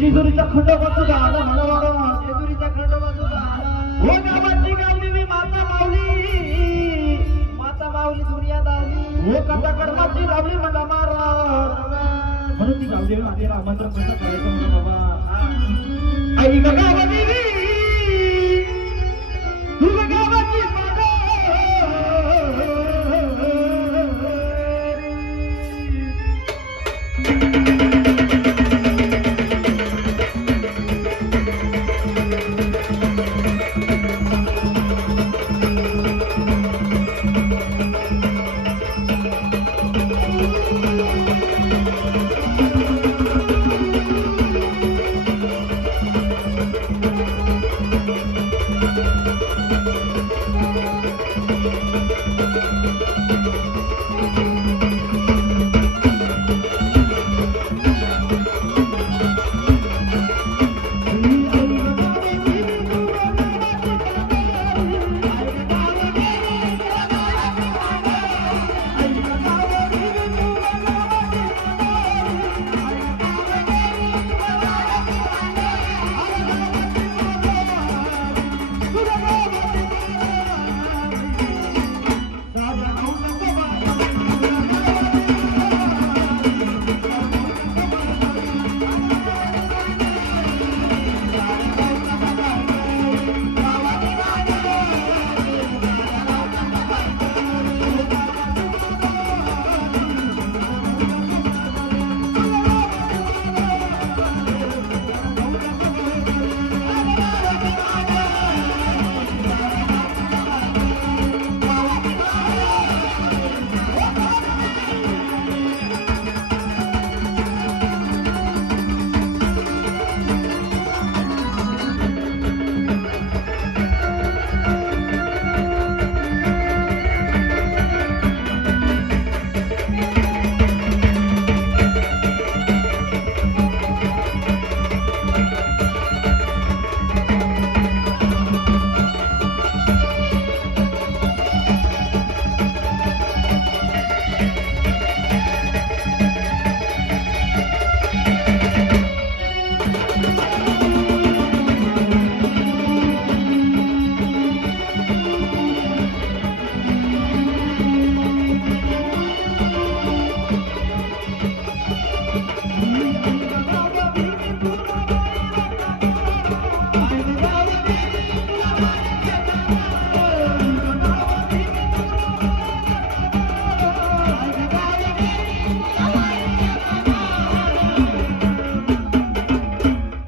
जेजुरीचा खंडोबा तुझा आला म्हणा बाबा, जेजुरीचा खंडोबा तुझा आला. हो गावाची गावदेवी माता माऊली, माता माऊली दुनिया दावली. हो कथा कडवाची लावली म्हणा महाराज. म्हणून ती गावदेवी मातेला आमंत्रण कसं करायचं म्हणा बाबा. आई गावादेवी तुझ्या गावाची माता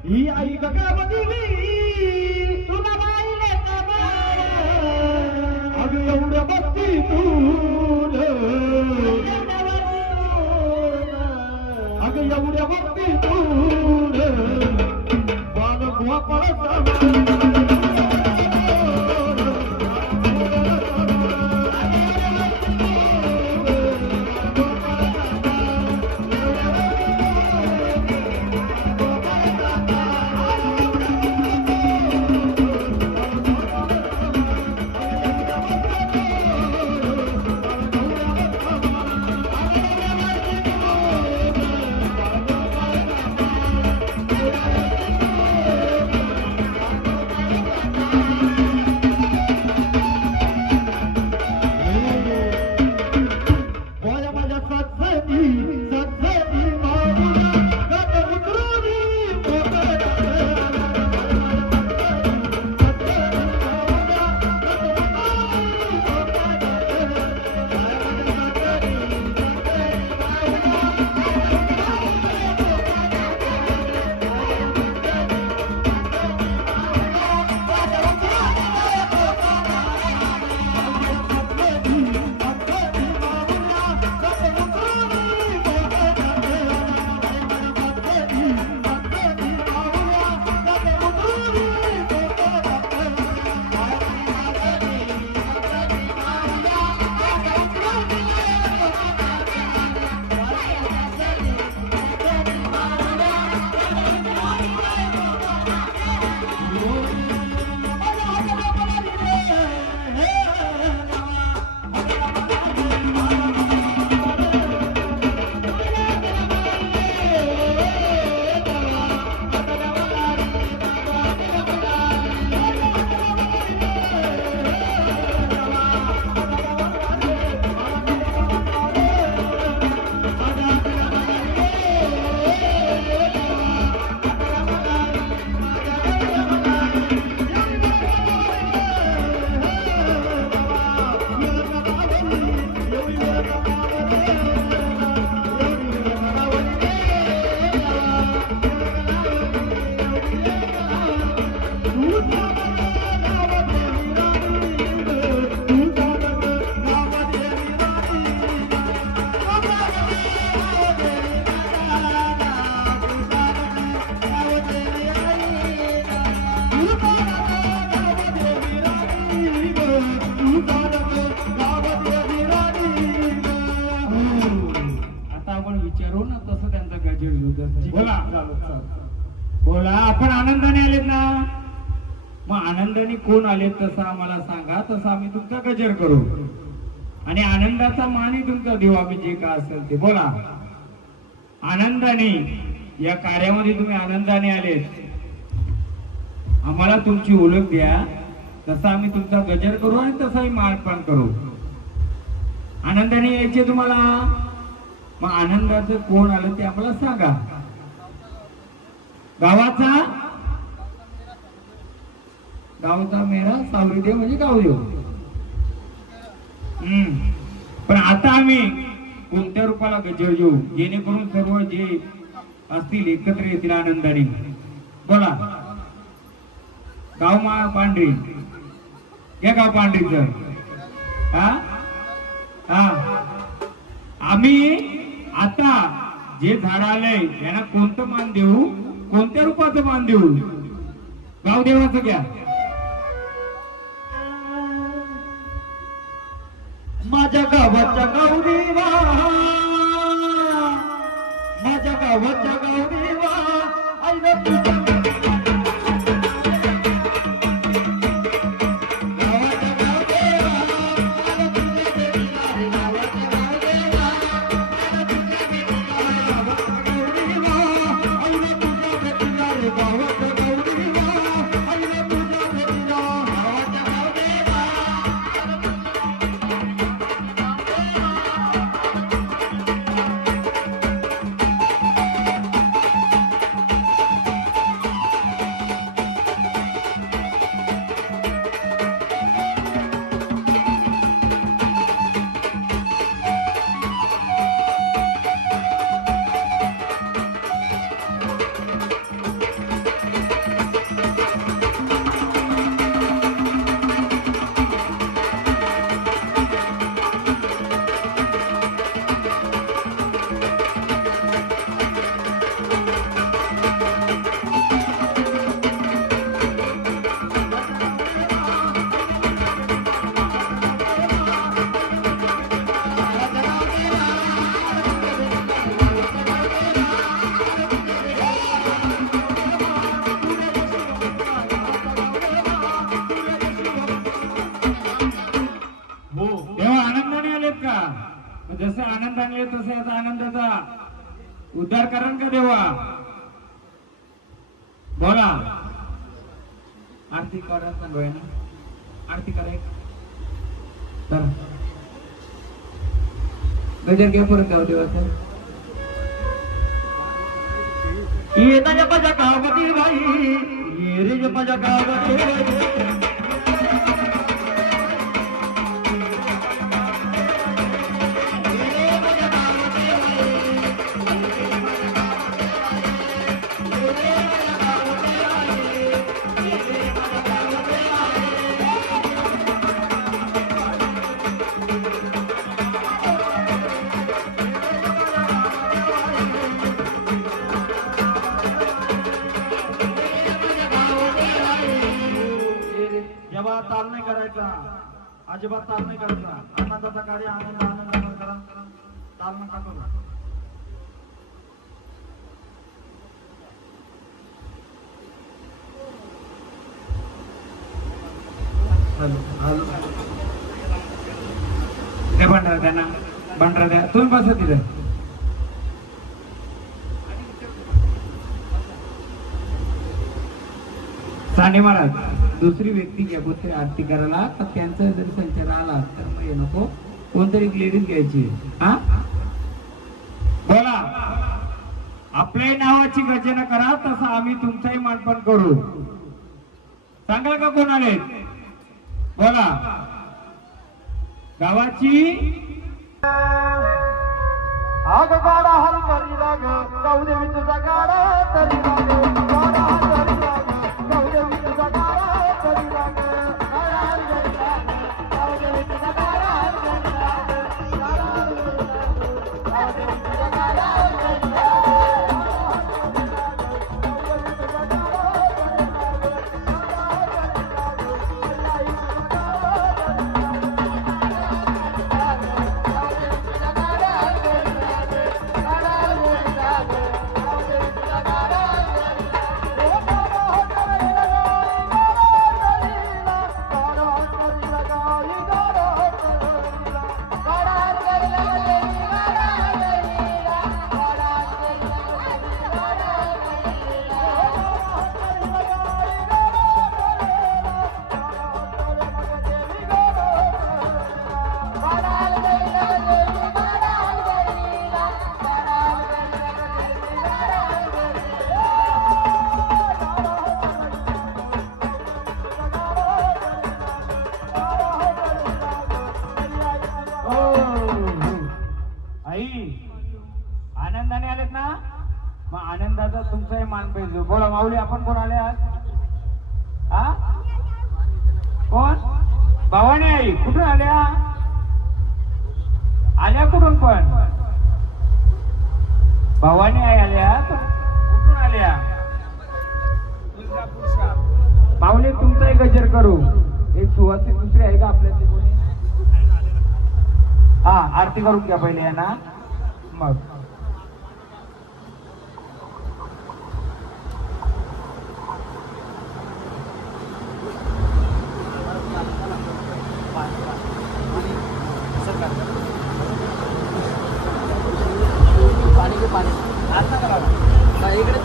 ही आई गगावदेवी तुला बाईले कमाल अग एवढ्या बस्ती तून अग एवढ्या बस्ती तून बाल गोपाळ बोला बोला आपण आनंदाने आलेत ना मग आनंदाने कोण आलेत तसं आम्हाला सांगा तसं आम्ही तुमचा गजर करू आणि आनंदाचा मानही तुमचा देऊ आम्ही जे का असेल ते बोला आनंदाने या कार्यामध्ये तुम्ही आनंदाने आलेत आम्हाला तुमची ओळख द्या तसा आम्ही तुमचा गजर करू आणि तसाही मानपान करू आनंदाने यायचे तुम्हाला मग आनंदाचं कोण आलं ते आम्हाला सांगा गावचा मेरा सावरीदेव म्हणजे गावदेव पण आता आम्ही कोणत्या रूपाला गजर घेऊ जेणेकरून सर्व जे असतील एकत्र येतील आनंदाने बोला गाव पांढरी या गाव पांढरीचं हा हा आम्ही आता जे झाड आलंय यांना कोणतं मान देऊ कोणत्या रूपाचं मान देऊ गावदेवाचं घ्या माझ्या गावाच्या गावदेवा माझ्या गावाच्या गावदेवा आईला तुझ्या जसं आनंदाने येत तसं याचा आनंदाचा उद्धार करण का देवा. बोला आरती करा सांगूया ना. आरती करा तर गजर घ्या परत द्यावं देवाचं. ये ना माझ्या गावातील बाई ये रे माझ्या गावातील बाई. ताल नाही करायचा, अजिबात ताल नाही करायचा. आनंदाचा कार्य आनंद आनंद करा, ताल नका करू. ते भांडारा द्या ना, भांडारा द्या. तुम्ही बसा तिथं. साने महाराज दुसरी व्यक्ती घ्या पुत्र आरती करायला. तर त्यांचा जर संचार आला तर मग हे नको, कोणतरी लेडीज घ्यायची. हा बोला आपल्या नावाची गर्जना करा तसं आम्ही तुमचाही मानपान करू. सांगाल का कोण आले. बोला गावाची आग गाडा हल करी लाग गौदेवी तुझा गाडा तरी लाग. गाडा हल करी लाग गौदेवी तुझा गाडा तरी लाग. गाडा हल करी लाग गौदेवी तुझा गाडा तरी लाग. गाडा हल करी लाग गौदेवी तुझा गाडा तरी लाग. आनंदाने आलेत ना, मग आनंदाचा तुमचाही मान पाहिजे. बोला माऊली आपण कोण आले आहात. हा कोण भवानी आई कुठून आल्या. आल्या कुठून पण भवानी आई आल्या कुठून आल्या. माऊली तुमचाही गजर करू. एक सुवासिक दुसरी आहे का आपल्या कोणी. हा आरती करून घ्या पहिले ना मग.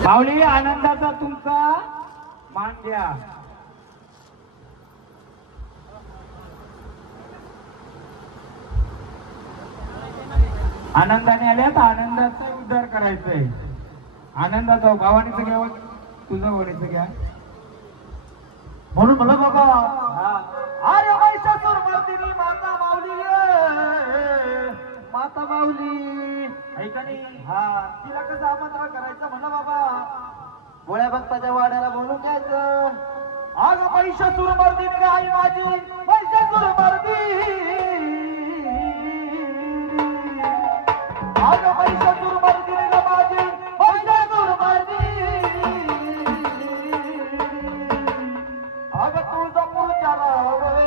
माऊली आनंदाचा तुमचा मान द्या. आनंदाने आल्या तर आनंदाचा उद्धार करायचंय. आनंदाचा भावानीचं घ्या तुझं वडीचं घ्या. म्हणून म्हणलं बाबा अरे महिषासूर मर्दिनी माता माऊली माता माऊली ऐका नाही. हा तिला कसं आमंत्रण करायचं म्हणा बाबा. गोळ्या भक्ताच्या वाड्याला बोलून जायचं. अग महिषासूर मर्दिनी आई माझी महिषासूर मर्दिनी. अग महिषासूर मर्दिनी माझी महिषासूर मर्दिनी. अग तुळजापूरच्या रावरी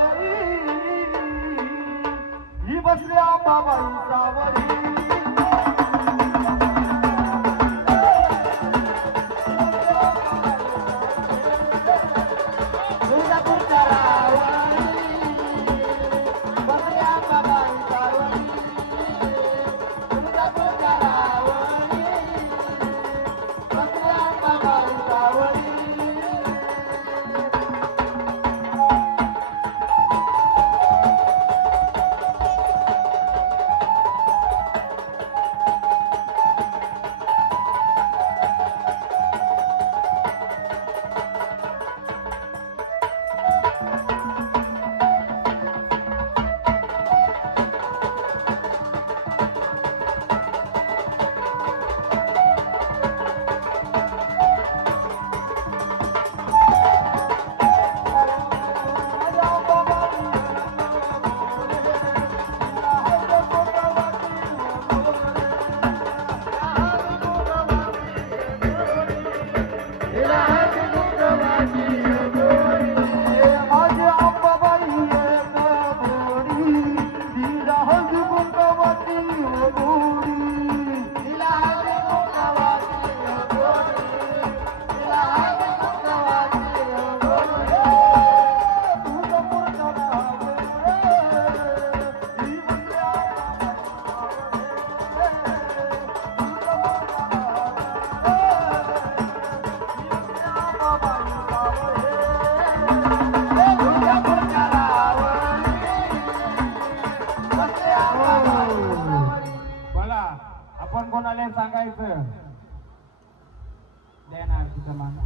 ही बसली आंबाबाई सावरी. तुळजापूरच्या रावरी बसली बोला आपण कोणाला सांगायचं देणार तिचं मान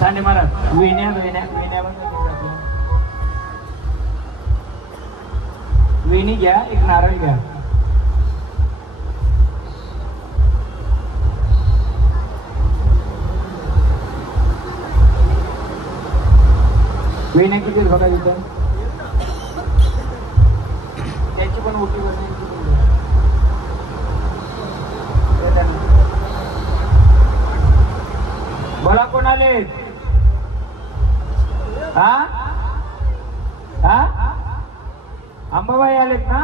सांडे महाराज वेण्या वेण्या वेण्या वेणी घ्या एक नारळ घ्या वेण्या किती बघा इथं त्याची पण मोठी बोला कोण आले हा हा अंबाबाई आलेत ना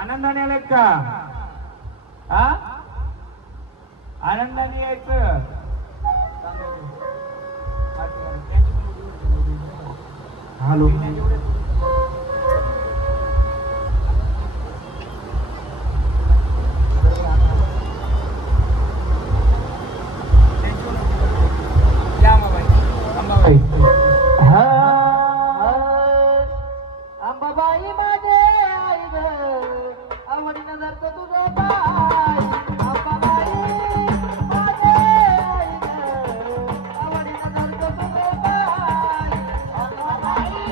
आनंदाने आलेत का हा आनंदाने यायचं हॅलो अंबाबाई माझे आई ग आवडीनं धरतो तुझं पाय अंबाबाई माझे आई ग आवडीनं धरतो तुझं पाय अंबाबाई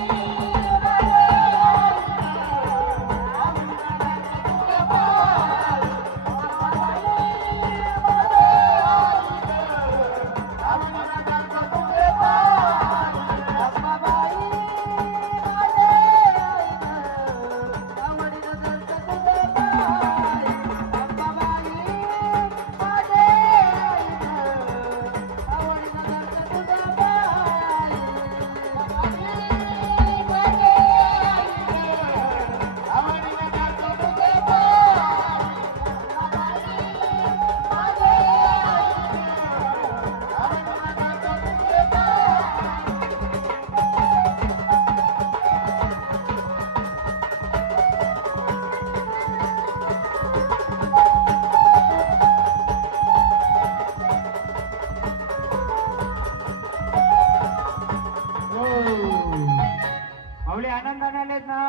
आवले आनंदाने आलेत ना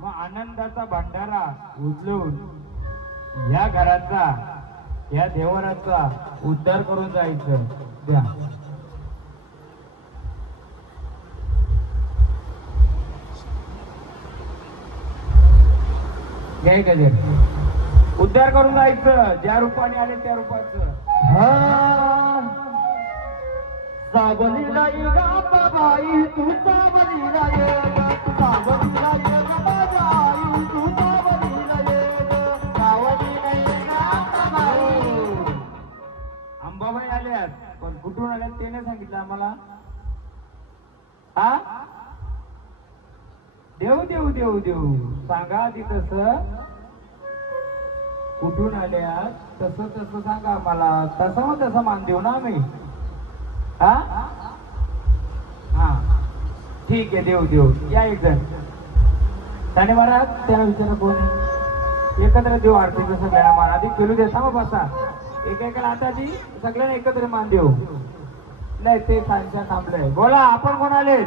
मग आनंदाचा भंडारा उचलून या घराचा या देवराचा उद्धार करून जायचं द्या घ्याय गजर उद्धार करून जायचं ज्या रूपाने आले त्या रूपाचं सावलीला ये बाबाई तू सावलीला ये सावलीला ये बाबाई तू सावलीला ये सावलीला ये बाबाई अंबाबाई आल्यात पण कुठून आल्यात ते नाही सांगितलं आम्हाला हा देऊ देऊ देऊ देऊ सांगा आधी तसं कुठून आल्यात तसं तसं सांगा आम्हाला तसं तसं मान देऊ ना आम्ही हा हा ठीक आहे, देऊ देऊ. या एक जण त्याने महाराज त्याला विचारा कोण आहे? एकत्र देऊ आरतीचं सगळ्यांना मान. आधी खेळू दे, थांबा बसा. एकेकाला आता ती सगळ्यांना एकत्र मान देऊ. नाही ते खालच्या थांबलंय. बोला, आपण कोण आलेत?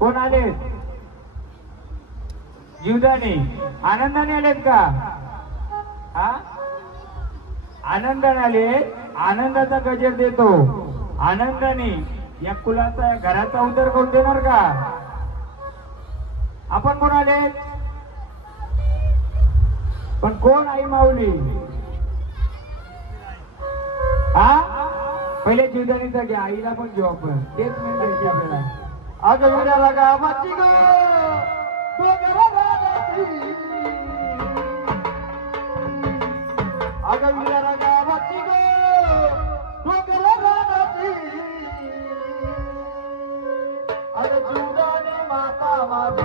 कोण आलेत? जीवदानी आनंदाने आलेत का? हा, आनंदाने आले. आनंदाचा गजर देतो. आनंदाने या कुलाचा घराचा उदर करून देणार का? आपण कोण आले? पण कोण आई माऊली? हा, पहिले जीवदानीचा घ्या, आईला पण घेऊ आपण. तेच म्हणजे आपल्याला. अगं विड्याला गावाची ग डोंगराची, अगं विड्याला गावाची ग डोंगराची, अगं जीवदानी माता माझी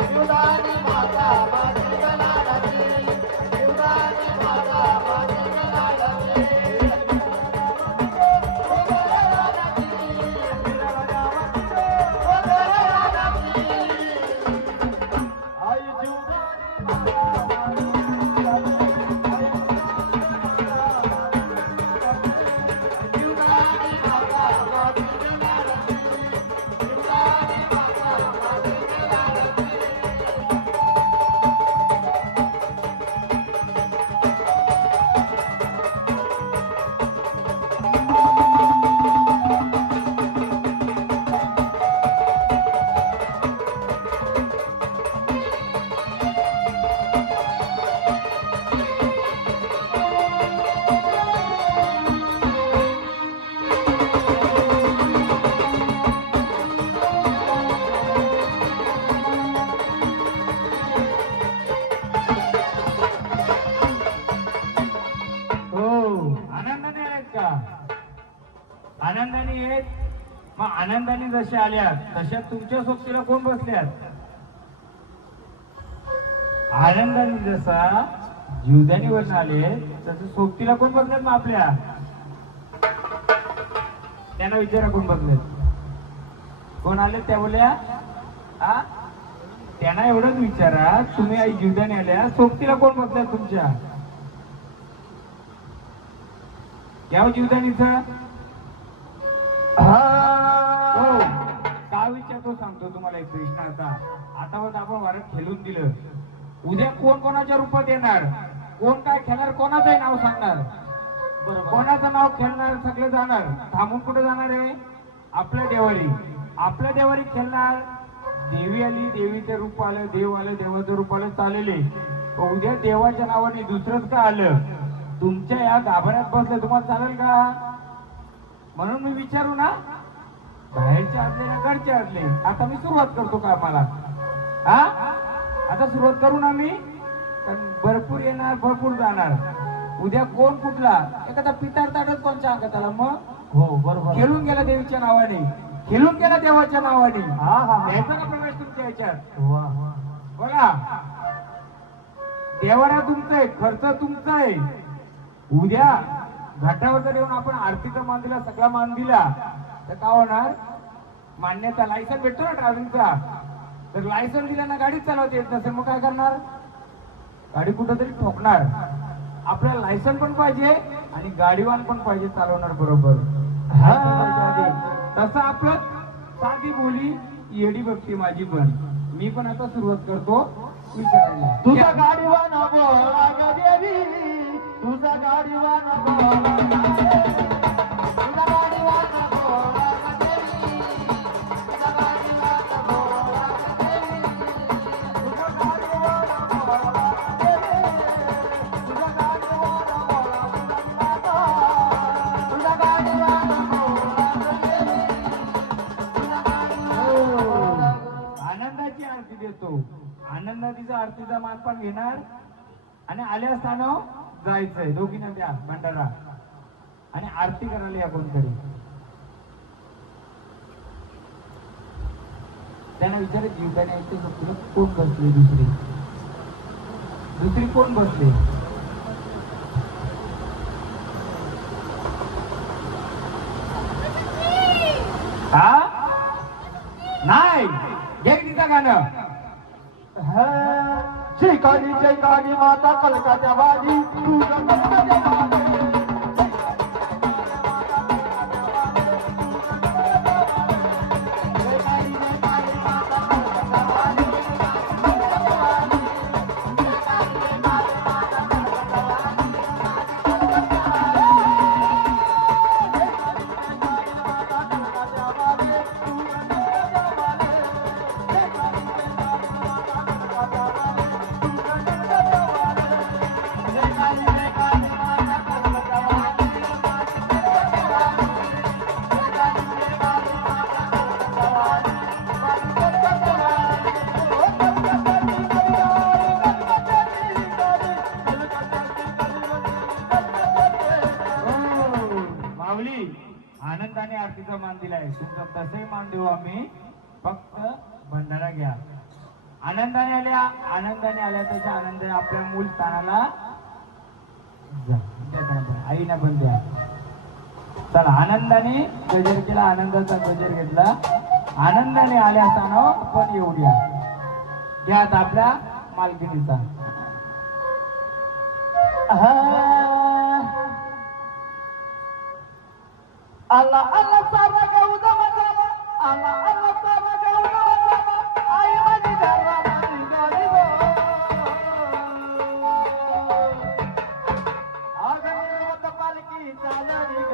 जीवदानी माता माझी गलाची, जीवदानी माता माझी गलाची. आनंदाने येत. मग आनंदाने जशा आल्यात तशा तुमच्या सोबतीला कोण बसल्यात? आनंदाने जसा जीवदानीवर आले तसं सोबतीला कोण बसल्यात? मग आपल्या त्यांना विचारा कोण बसलेत? कोण आले? त्या बोलल्या आ, त्यांना एवढंच विचारा, तुम्ही आई जीवदानी आल्या, सोबतीला कोण बसल्यात तुमच्या? घ्याव जीवदानीचा. हो, का विचारतो सांगतो तुम्हाला एक प्रश्न. आता बघ, आपण वारं खेळून दिलं. उद्या कोण कोणाच्या रूपात येणार, कोण काय खेळणार, कोणाचंही नाव सांगणार, कोणाचं नाव खेळणार, सगळे जाणार. थांबून कुठे जाणार आहे? आपल्या देवारी. आपल्या देवारी खेळणार. देवी आली, देवीचं रूप आलं, देव आलं, देवाचं रूप आलं, चालले. उद्या देवाच्या नावाने दुसरंच का आलं, तुमच्या या गाभाऱ्यात बसलं, तुम्हाला चालेल का? म्हणून मी विचारू ना, बाहेरचे आदले ना घरचे आदले. आता मी सुरुवात करतो का मला? हा, आता सुरुवात करू ना मी. भरपूर येणार, भरपूर जाणार. उद्या कोण कुठला एखादा पितार ताटच कोणच्या अंगात आला, मग हो बरोबर. खेळून गेला देवीच्या नावाने, खेळून गेला देवाच्या नावाने. याचा का प्रवेश तुमच्या याच्यात? बघा, देवारा तुमचा आहे, खर्च तुमचा आहे. उद्या घाटावर जर येऊन आपण आरतीचा मान दिला, सगळा मान दिला, तर काय होणार? मान्यता, लायसन भेटतो ना ड्रायव्हिंगचा. तर लायसन दिल्यानं गाडी चालवता येत नसेल, मग काय करणार? गाडी कुठंतरी ठोकणार. आपल्याला लायसन पण पाहिजे आणि गाडीवान पण पाहिजे चालवणार बरोबर. तसं आपलं साधी बोली येडी भक्ती माझी पण. मी पण आता सुरुवात करतो विचारायला. तुझा गाडीवान बोला ग देवी, तुझा गाडीवान बोला, तुझा गाडीवान बोला ग देवी, तुझा गाडीवान बोला ग देवी, तुझा गाडीवान बोला ग देवी, तुझा गाडीवान बोला तुझा गाडीवान बोला ग देवी, तुझा गाडीवान. आनंदाची आरती देतो. आनंदाचा आरतीचा मान पण घेणार आणि आल्या असताना जायचंय दोघींना द्या भंडारा आणि आरती करायला या कोणतरी. त्यांना विचार जीवदानी यायचे कोण बसले, दुसरी कोण बसले? काय घे तिचं गाणं. जय काली माता कलकात्या वाली तू आनंदाने आरतीचा मान दिलाय. तुमचा तसंही मान देऊ आम्ही, फक्त भंडारा घ्या. आनंदाने आल्या त्याच्या आनंदाने आपल्या मूळ स्थानाला आईना पण द्या. चला आनंदाने गजर केला, आनंदाचा गजर घेतला. आनंदाने आल्या स्थानावर आपण येऊया. घ्या आपल्या मालकीनीचा. आला आला सारा गाव जमा जमा, आला आला सारा गाव जमा जमा, आई माझी घरा माझी गाडी गो. आग निर्वत पालखी चालली ग.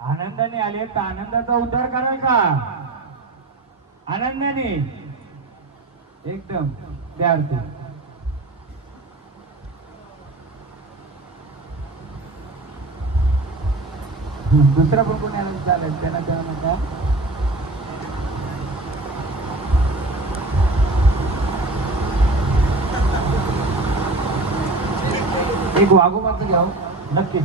आनंदाने आले तर आनंदाचा उद्धार कराल का? आनंदाने एकदम द्या आरती. दुसरा पण कोणी आला चालेल त्यांना द्या नका. एक वाघोबाचं घ्यावं. नक्की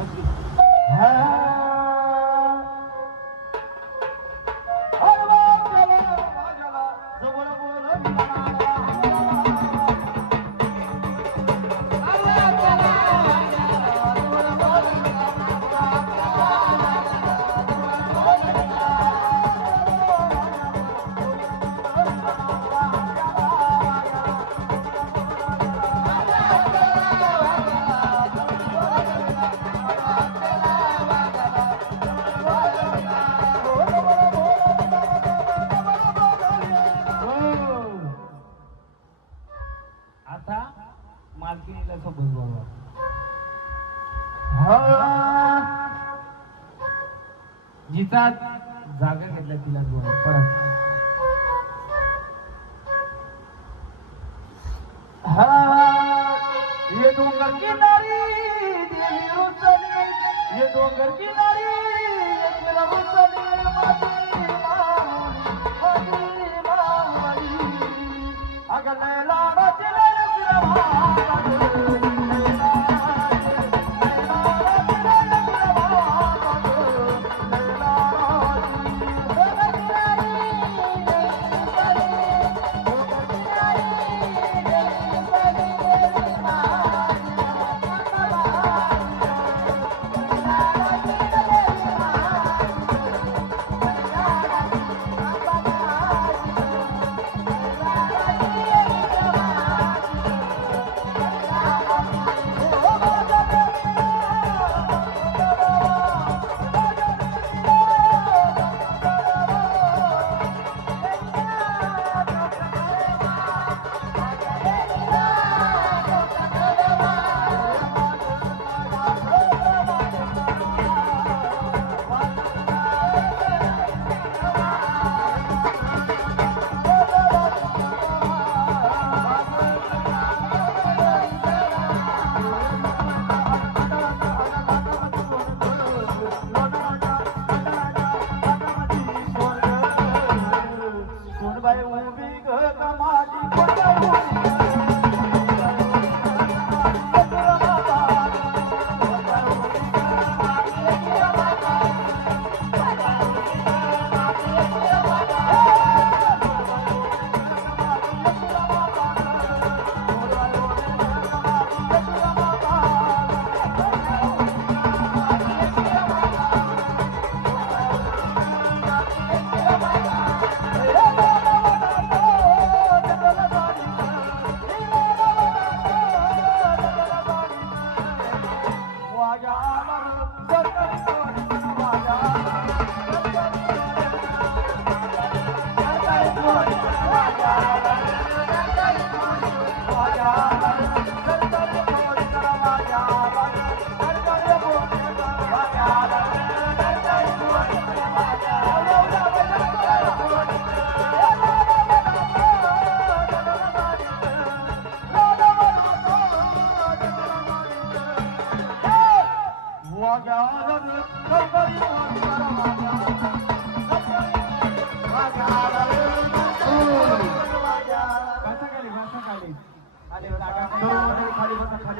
आता मालकीला सोबत बोलवा. जिचा जागा घेतला तिला बोलवा. परत ये डोंगर किनारी देवी रुसली, ये डोंगर किनारी देवी रुसली, माझी माऊली, अगं लैलाची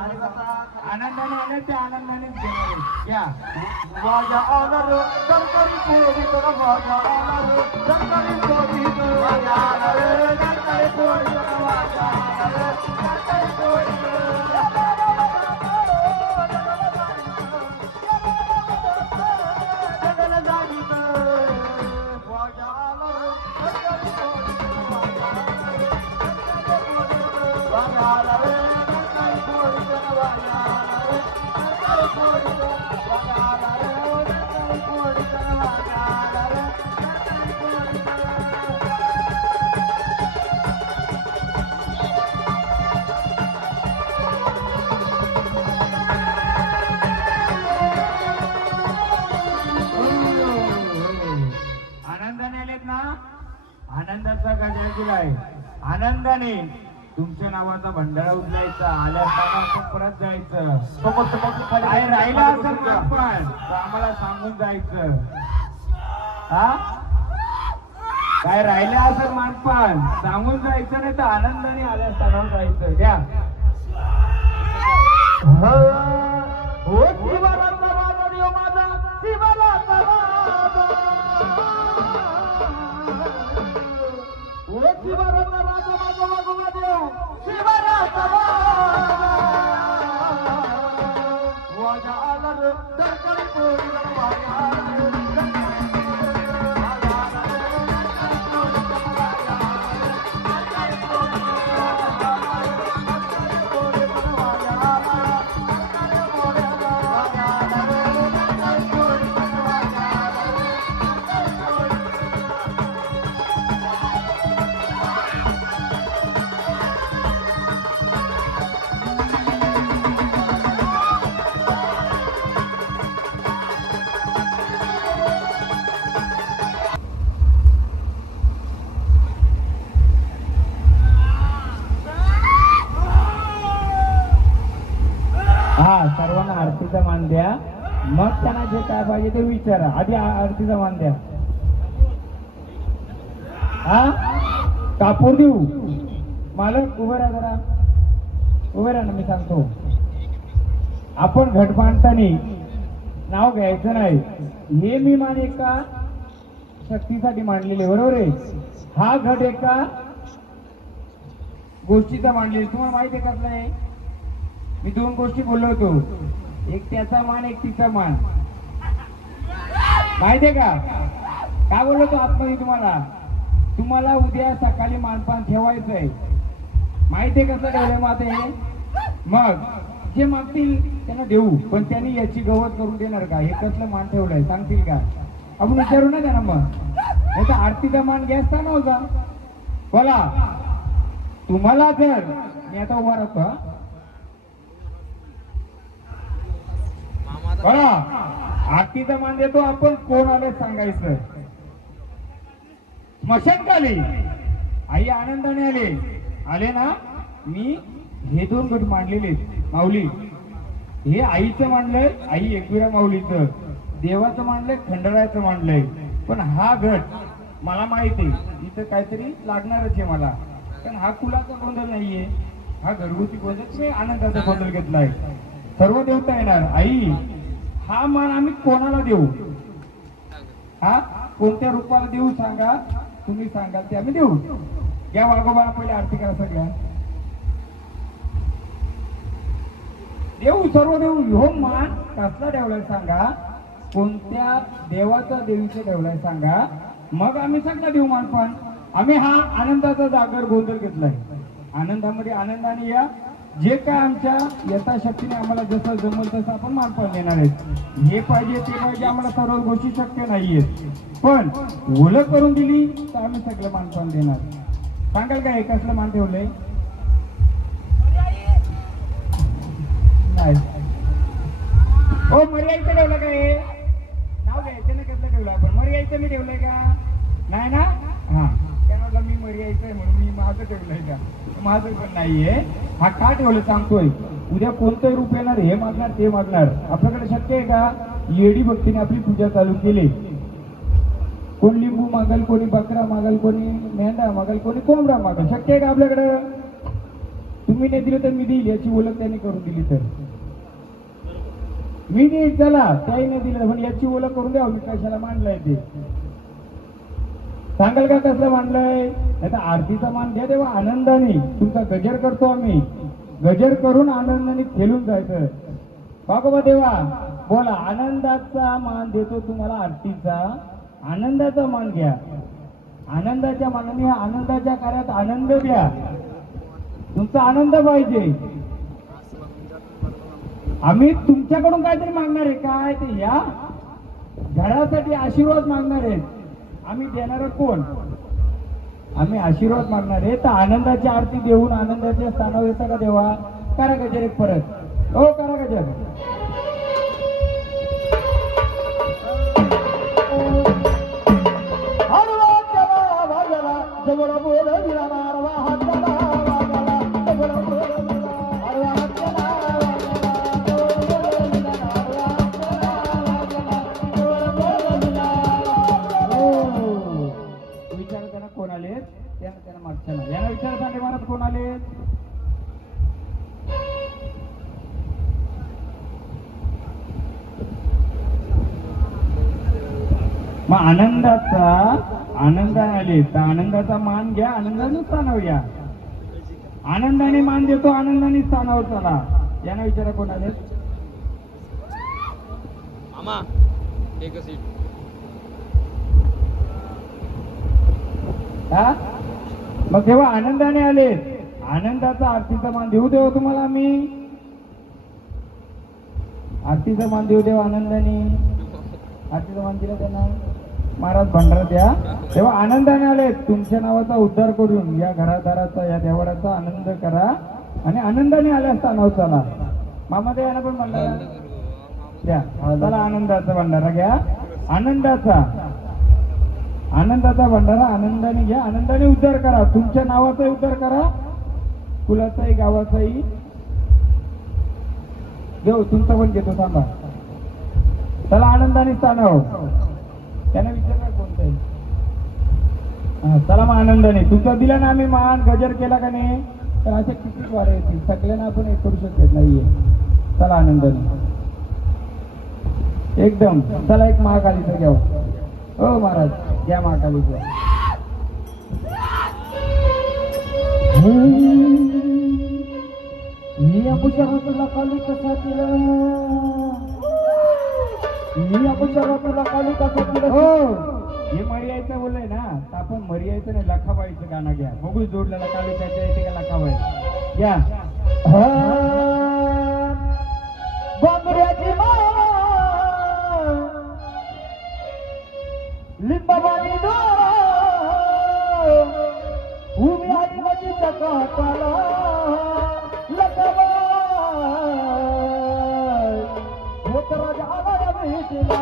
आनंदाने आले ते आनंदानेच घेणार. या वाजा आनर सरकारी पोरी तर वाजा आनर सरकारी पोरी तर वाजा आनर सरकारी पोरी तर वाजा आनर सरकारी पोरी जगल जागी वाजा आनर सरकारी पोरी तर वाजा आनर सरकारी पोरी तर वाजा आनंदाने आलेत ना. आनंदाचा गजर दिलाय. आनंदाने तुमच्या नावाचा भंडारा उचलायचा, आल्या असताना परत जायचं. समोर काय राहिलं असेल मानपान तर आम्हाला सांगून जायचं. हा काय राहिलं असेल मानपान सांगून जायचं, नाही तर आनंदाने आल्या असताना जायचं. द्या. हो शिवराचा राजा देव माझा, शिवराचा राजा. हो शिवराचा राजा माझा वागोबा देव, शिवराचा राजा. वाजा आला रे सरकारी पोरीला, वाजा आला रे हा सर्वांना आरतीचा मान द्या, मग त्यांना जे काय पाहिजे ते विचारा. आधी आरतीचा मान द्या. हा कापूर देऊ. मालक उभं राहा जरा, उभे राहा ना, मी सांगतो. आपण घट बांधताना नाव घ्यायचं नाही. हे मी मान एका शक्तीसाठी मांडलेले, बरोबर आहे. हा घट एका गोष्टीचा मांडलेला. तुम्हाला माहिती आहे कसला आहे? मी दोन गोष्टी बोललो होतो, एक त्याचा मान, एक तिचा मान. माहितीये का काय बोललो होतो आतमध्ये? तुम्हाला उद्या सकाळी मानपान ठेवायचंय. माहितीये कसं ठेवलंय माते? मग जे मागतील त्यांना देऊ, पण त्यांनी याची गवत करून देणार का? हे कसलं मान ठेवलंय सांगतील का? आपण विचारू ना त्यांना. मग नाही तर आरतीचा मान घ्यायचा नव्हता. बोला तुम्हाला जर मी आता उभा राहतो. बघा आरतीचा मान देतो आपण. कोण आले सांगायचं. स्मशानकाली आई आनंदाने आले ना. मी हे दोन गट मांडलेले माऊली. हे आईचं मांडलंय, आई एकविरा माऊलीचं. देवाचं मांडलंय, खंडरायाचं मांडलंय. पण हा घट मला माहिती आहे इथं काहीतरी लागणारच आहे मला. कारण हा कुलाचा गोंधळ नाहीये, हा घरगुती गोंधळ. मी आनंदाचा गोंधळ घेतलाय. सर्व देवता येणार. आई हा मान आम्ही कोणाला देऊ? हा कोणत्या रूपाला देऊ सांगा. तुम्ही सांगाल ते आम्ही देऊ. या वाघोबाला पहिले आरती करा सगळ्या. देऊ, सर्व देऊ. हो मान कसला ठेवलाय सांगा. कोणत्या देवाचा देवीचा ठेवलाय सांगा. मग आम्ही सगळं देऊ मानपान. आम्ही हा आनंदाचा जागर गोंधळ घेतलाय. आनंदामध्ये आनंदाने या. जे काय आमच्या यथाशक्तीने आम्हाला जसं जमल तसं आपण मानपान देणार आहेत. हे पाहिजे ते पाहिजे आम्हाला सर्व गोष्टी शक्य नाहीयेत. पण ओळख करून दिली तर आम्ही सगळं मानपान देणार. सांगाल का हे कसलं मान ठेवलंय? नाही हो मर्यादित ठेवलं का? हे नाव घ्यायचं ना कसलं ठेवलं आपण? मर्यादित मी ठेवलंय का? नाही ना. हा त्यांना मी मर्यादित आहे म्हणून मी माझं ठेवलंय का? माझं पण नाहीये. हा का ठेवलं सांगतोय. उद्या कोणतंही रूप येणार, हे मागणार ते मागणार. आपल्याकडे शक्य आहे का? येडी भक्तीने आपली पूजा चालू केली. कोण लिंबू मागल, कोणी बकरा मागल, कोणी मेंढा मागल, कोणी कोंबडा मागल. शक्य आहे का आपल्याकडं? तुम्ही नाही दिलं तर मी देईल याची ओळख त्यांनी करून दिली तर मी देईल. चला त्याही नाही दिलं पण याची ओळख करून द्या. मी कशाला मांडलंय ते सांगाल का? कसलं मांडलंय? आता आरतीचा मान द्या तेव्हा आनंदाने. तुमचा गजर करतो आम्ही. गजर करून आनंदाने खेळून जायचं. बाबा देवा बोला आनंदाचा मान देतो तुम्हाला. आरतीचा आनंदाचा मान घ्या. आनंदाच्या मानाने आनंदाच्या कार्यात आनंद द्या. तुमचा आनंद पाहिजे. आम्ही तुमच्याकडून काहीतरी मागणार आहे काय? ते या घरासाठी आशीर्वाद मागणार आहेत. आम्ही देणार कोण? आम्ही आशीर्वाद मागणार आहे. तर आनंदाची आरती देऊन आनंदाच्या स्थानावर येता का देवा? करा गजर एक परत. हो करा गजर. जवळ बोल दिला मारवा हात मग आनंदाने आले तर आनंदाचा मान घ्या, आनंदाने स्थानावर या. आनंदाने मान देतो, आनंदाने स्थानावर चला. यांना विचारा कोण आले. हा मग जेव्हा आनंदाने आले, आनंदाचा आरतीचा मान देऊ देऊ तुम्हाला आम्ही. आरतीचा मान देऊ देऊ आनंदाने. आरतीचा मान दिला त्यांना. महाराज भंडारा द्या. तेव्हा आनंदाने आले, तुमच्या नावाचा उद्धार करून या घरादाराचा, या देवळाचा आनंद करा आणि आनंदाने आल्या स्थानावर चला. मामा द्या, यांना पण भंडारा द्या. चला आनंदाचा भंडारा घ्या. आनंदाचा भंडारा आनंदाने घ्या, आनंदाने उद्धार करा. तुमच्या नावाचाही उद्धार करा, कुलाचाही, गावाचाही. घेऊ, तुमचा पण घेतो, थांबा. चला आनंदाने स्थानावर. त्यांना विचारणार कोणताही. चला मग आनंदाने. तुमचा दिला ना आम्ही मान, गजर केला का नाही, तर असे किती वारे येतील. सगळ्यांना आपण हे करू शकत नाहीये. चला आनंदाने एकदम. चला एक महाकालीचं घ्या. हो महाराज घ्या महाकालीचं. मी अपुष्याला तुला काली कसा केलं, मी अपुष्याला तुला काली कसा केलं. हो हे मर्यायचं बोललंय ना, तर आपण मर्यायचं नाही, लखाबाईचं गाणं घ्या. बघू जोडलेला काली त्याच्या येते का लखाबाई घ्या. बांगड्याची लिंबाबाई उभी आली नदीच्या काठाला, लखाबाई होत राजा आला भेटीला.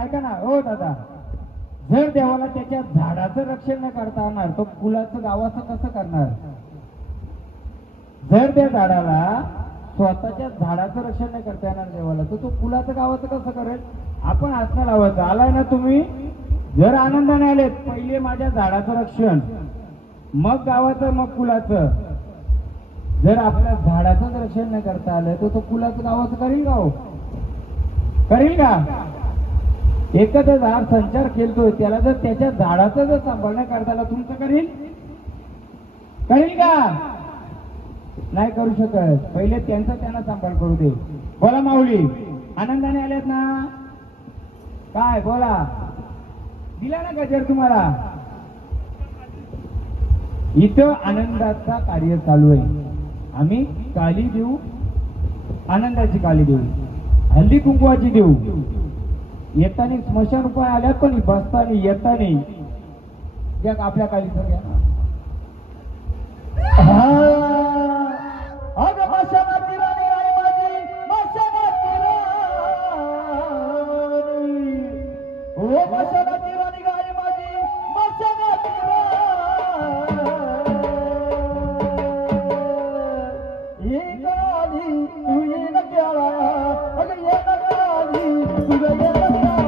ऐका ना हो दादा, जर देवाला त्याच्या झाडाचं रक्षण नाही करता येणार तो फुलाचं गावाचं कसं करणार. जर त्या झाडाला स्वतःच्या झाडाचं रक्षण नाही करता येणार देवाला, तर तो फुलाचं गावाचं कसं करेल. आपण हात लावायचं. आलाय ना तुम्ही, जर आनंदाने आलेत, पहिले माझ्या झाडाचं रक्षण, मग गावाचं, मग फुलाचं. जर आपल्या झाडाचं रक्षण नाही करता आलं तर तो फुलाचं गावाचं करील का हो, करील का. एकच झाड संचार खेळतोय, त्याला जर त्याच्या झाडाचं जर सांभाळणं करता आलं तुमचं करील, करील का. नाही करू शकत. पहिले त्यांचा त्यांना सांभाळ करू दे. बोला माऊली, आनंदाने आलेत ना. काय बोला, दिला ना गजर तुम्हाला? इथं आनंदाचा कार्य चालू आहे. आम्ही काली देऊ, आनंदाची काली देऊ, हल्दी कुंकवाची देऊ. येताना स्मशान उपाय आल्यात, पण बसताना येताना जग आपल्या कालीचं घ्या ना. अगं मशानाची राणी आहे माझी, मशानाची राणी. ओ मशानाची राणी गाय माझी, मशानाची राणी. ही गाली तू ये न प्यारा, अगं ये न गाली तुझं ये न प्यारा.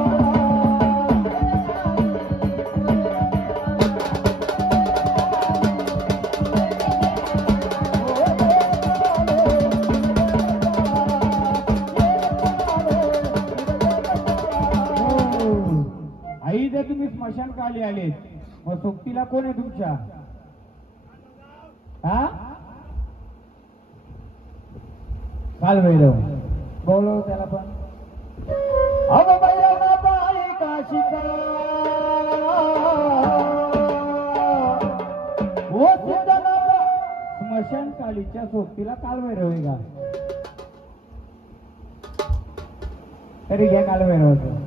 आई, जर तुम्ही स्मशान काली आले, मग सोबतीला कोण आहे तुमच्या? हा, काल भैरव बोलव त्याला पण. अगं भैरवनाथ आई काशीचा, ओ सिद्धनाथ. स्मशान कालीच्या सोबतीला काल भैरव आहे का? तरी घ्या काल भैरवाचं.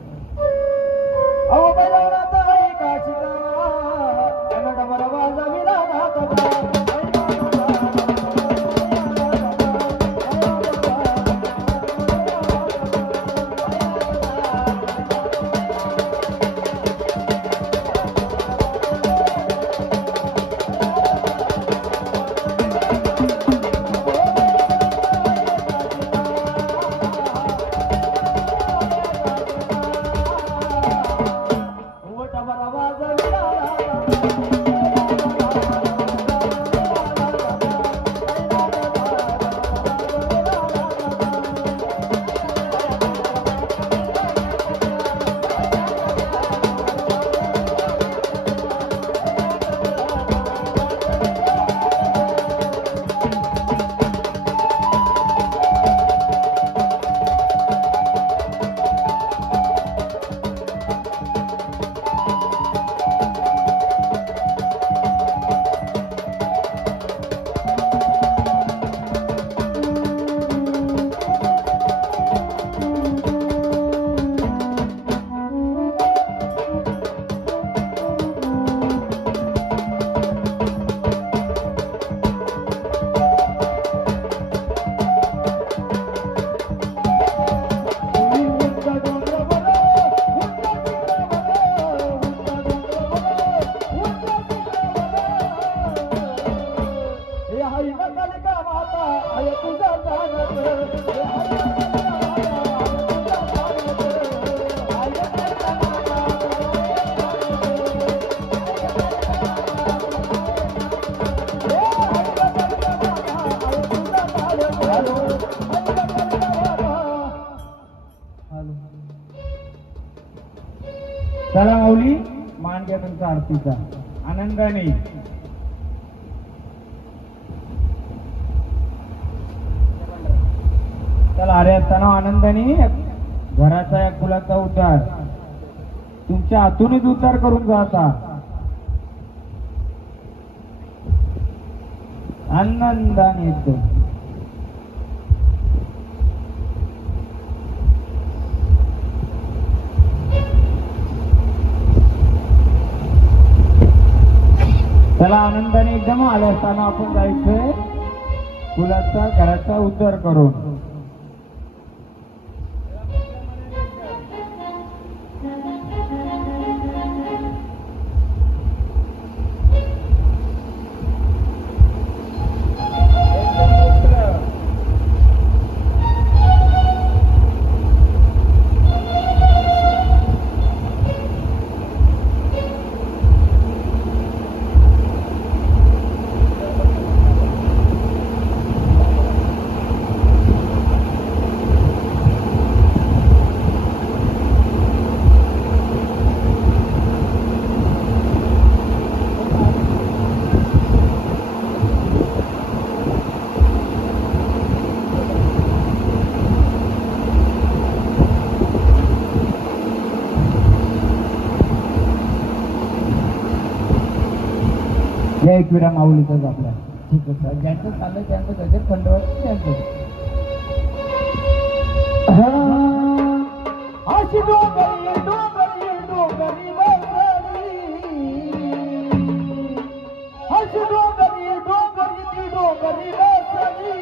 अहो भैरवनाथ आई काशीचा, कन्नड बरवाजा विरानाथचा. चला माऊली, मान घ्या तुमचा आरतीचा आनंदाने. चला, अरे असताना आनंदाने घराचा या फुलाचा उद्धार तुमच्या हातूनच उद्धार करून जाता. आनंदाने एकदम. चला, आनंदाने एकदम आले असताना आपण जायचंय फुलाचा घराचा उद्धार करून. या एकविरा माऊलीचाच आपला. ठीक आहे सर, ज्यांचं चाललंय त्यांचं गजर खंडवर त्यांचं अशी डोंगरी डोंगरी डोंगरी बसली, अशी डोंगरी डोंगरी ती डोंगरी बसली,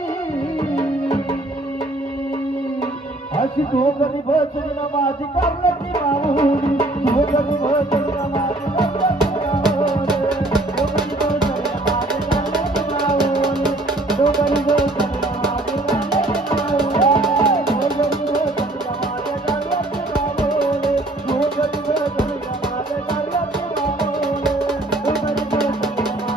अशी डोंगरी बसली ना माझी कर्णाची माऊली, डोंगरी बसली ना माझी कर्णाची माऊली, डोंगरी बसली ना माझी कर्णाची माऊली, डोंगरी बसली ना माझी कर्णाची माऊली, डोंगरी बसली ना माझी कर्णाची माऊली, डोंगरी बसली ना माझी कर्णाची माऊली, डोंगरी बसली ना माझी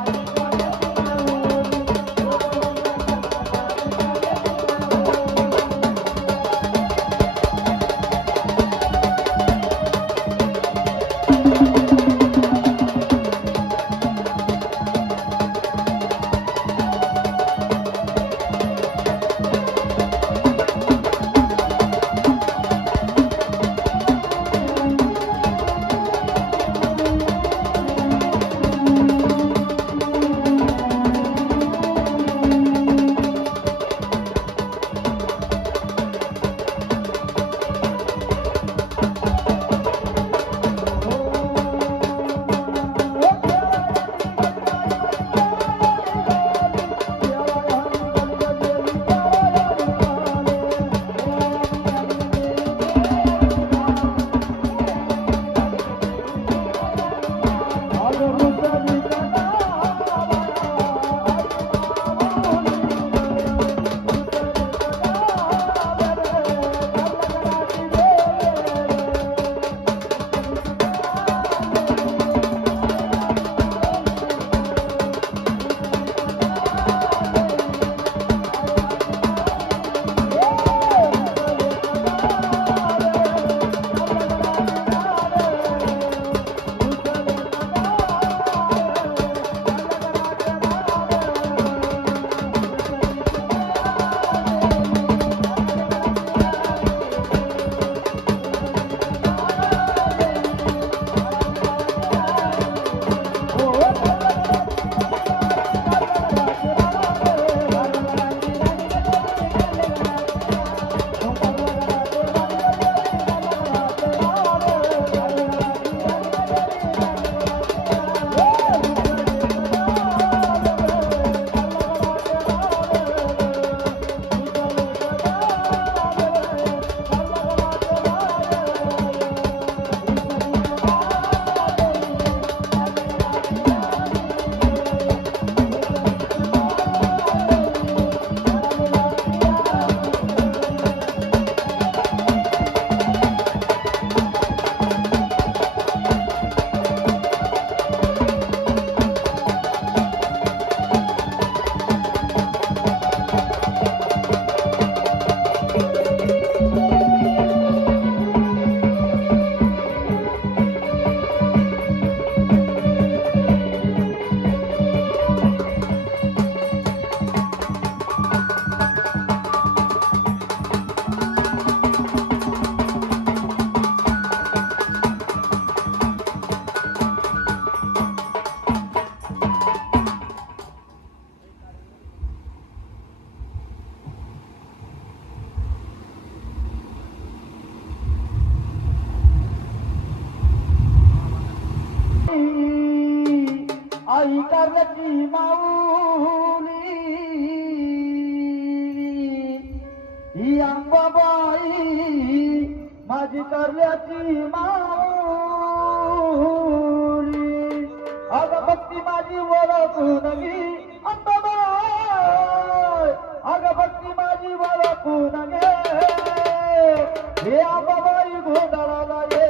आई कर्णाची माऊली ही अंबाबाई माझी कर्णाची माऊली, अग भक्ती माझी ओळखून गे अंबाबाई, अग भक्ती माझी ओळखून गे हे अंबाबाई गोंधळाला ये